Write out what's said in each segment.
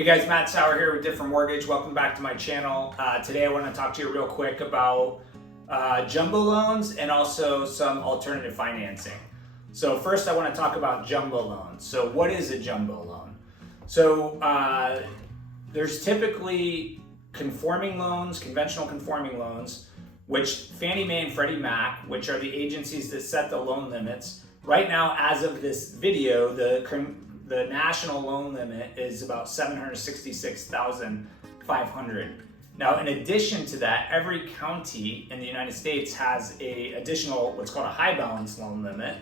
Hey guys, Matt Sauer here with Different Mortgage. Welcome back to my channel. Today I want to talk to you real quick about jumbo loans and also some alternative financing. So first I want to talk about jumbo loans. So what is a jumbo loan? So there's typically conforming loans, conventional conforming loans, which Fannie Mae and Freddie Mac, which are the agencies that set the loan limits. Right now, as of this video, the national loan limit is about $766,500. Now, in addition to that, every county in the United States has a additional, what's called a high balance loan limit,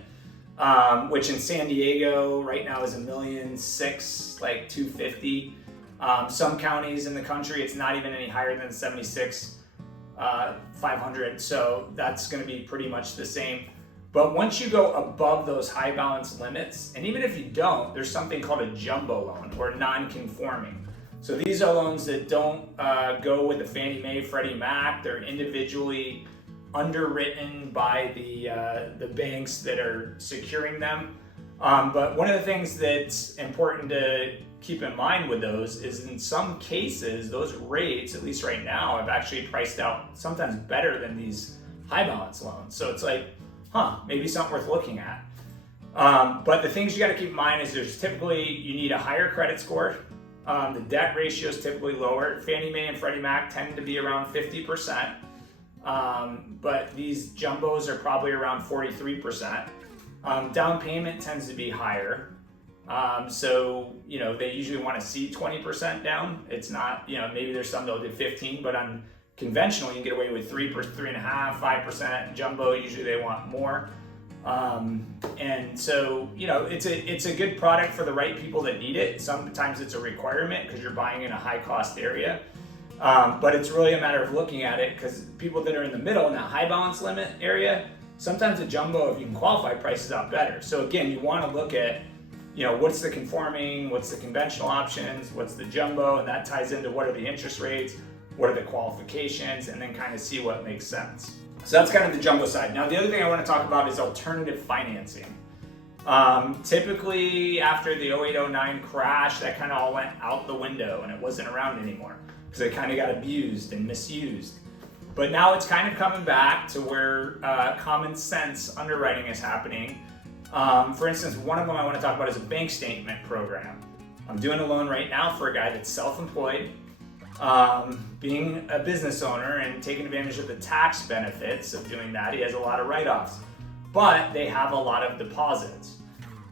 which in San Diego right now is $1,600,000, like $250,000. Some counties in the country, it's not even any higher than $76,500. So that's going to be pretty much the same. But once you go above those high balance limits, and even if you don't, there's something called a jumbo loan or non-conforming. So these are loans that don't go with the Fannie Mae, Freddie Mac. They're individually underwritten by the banks that are securing them. But one of the things that's important to keep in mind with those is in some cases, those rates, at least right now, have actually priced out sometimes better than these high balance loans. So it's like, maybe something worth looking at. But the things you got to keep in mind is there's typically, you need a higher credit score. The debt ratio is typically lower. Fannie Mae and Freddie Mac tend to be around 50%. But these jumbos are probably around 43%. Down payment tends to be higher. So, they usually want to see 20% down. It's not, maybe there's some that'll do 15, but on conventional, you can get away with 3.5%, 5%. Jumbo, usually they want more. And so, it's a good product for the right people that need it. Sometimes it's a requirement because you're buying in a high cost area. But it's really a matter of looking at it because people that are in the middle in that high balance limit area, sometimes a jumbo, if you can qualify, prices out better. So again, you want to look at, what's the conforming, what's the conventional options, what's the jumbo, and that ties into what are the interest rates, what are the qualifications, and then kind of see what makes sense. So that's kind of the jumbo side. Now, the other thing I want to talk about is alternative financing. Typically, after the 08-09 crash, that kind of all went out the window and it wasn't around anymore because it kind of got abused and misused. But now it's kind of coming back to where common sense underwriting is happening. For instance, one of them I want to talk about is a bank statement program. I'm doing a loan right now for a guy that's self-employed. Being a business owner and taking advantage of the tax benefits of doing that, he has a lot of write-offs, but they have a lot of deposits.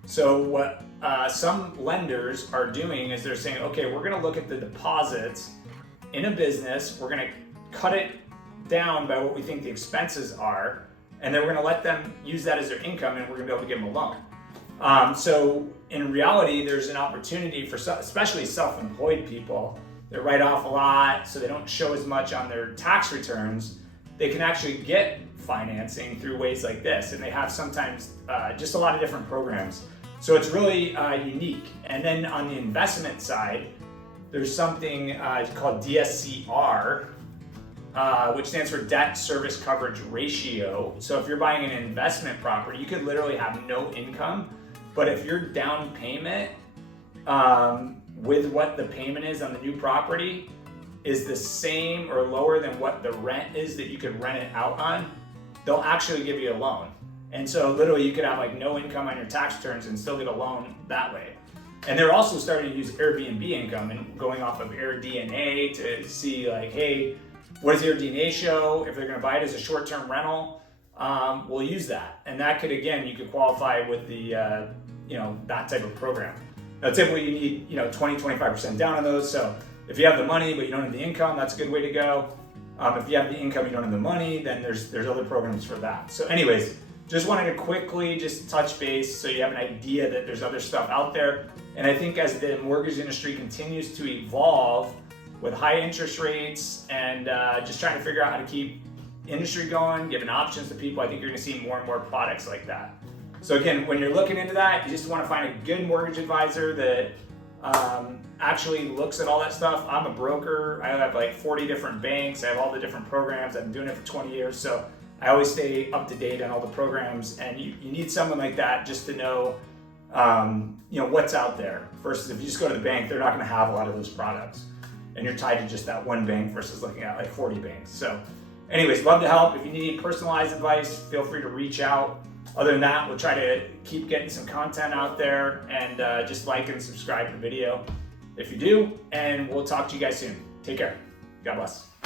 So what some lenders are doing is they're saying, okay, we're going to look at the deposits in a business, we're going to cut it down by what we think the expenses are, and then we're going to let them use that as their income, and we're going to be able to give them a loan. So in reality, there's an opportunity for especially self-employed people that write off a lot, so they don't show as much on their tax returns. They can actually get financing through ways like this, and they have sometimes just a lot of different programs. So it's really unique. And then on the investment side, there's something called DSCR, which stands for Debt Service Coverage Ratio. So if you're buying an investment property, you could literally have no income, but if your down payment with what the payment is on the new property is the same or lower than what the rent is that you could rent it out on, they'll actually give you a loan. And so literally you could have like no income on your tax returns and still get a loan that way. And they're also starting to use Airbnb income and going off of AirDNA to see like, hey, what does AirDNA show? If they're going to buy it as a short-term rental, we'll use that. And that could, again, you could qualify with the, that type of program. Now, typically you need, 20-25% down on those. So if you have the money but you don't have the income, that's a good way to go. If you have the income, you don't have the money, then there's other programs for that. So anyways, just wanted to quickly just touch base so you have an idea that there's other stuff out there. And I think as the mortgage industry continues to evolve with high interest rates and just trying to figure out how to keep industry going, giving options to people, I think you're going to see more and more products like that. So again, when you're looking into that, you just want to find a good mortgage advisor that actually looks at all that stuff. I'm a broker. I have like 40 different banks. I have all the different programs. I've been doing it for 20 years. So I always stay up to date on all the programs. And you need someone like that just to know what's out there. Versus if you just go to the bank, they're not going to have a lot of those products, and you're tied to just that one bank versus looking at like 40 banks. So anyways, love to help. If you need personalized advice, feel free to reach out. Other than that, we'll try to keep getting some content out there, and just like and subscribe to the video if you do, and we'll talk to you guys soon. Take care. God bless.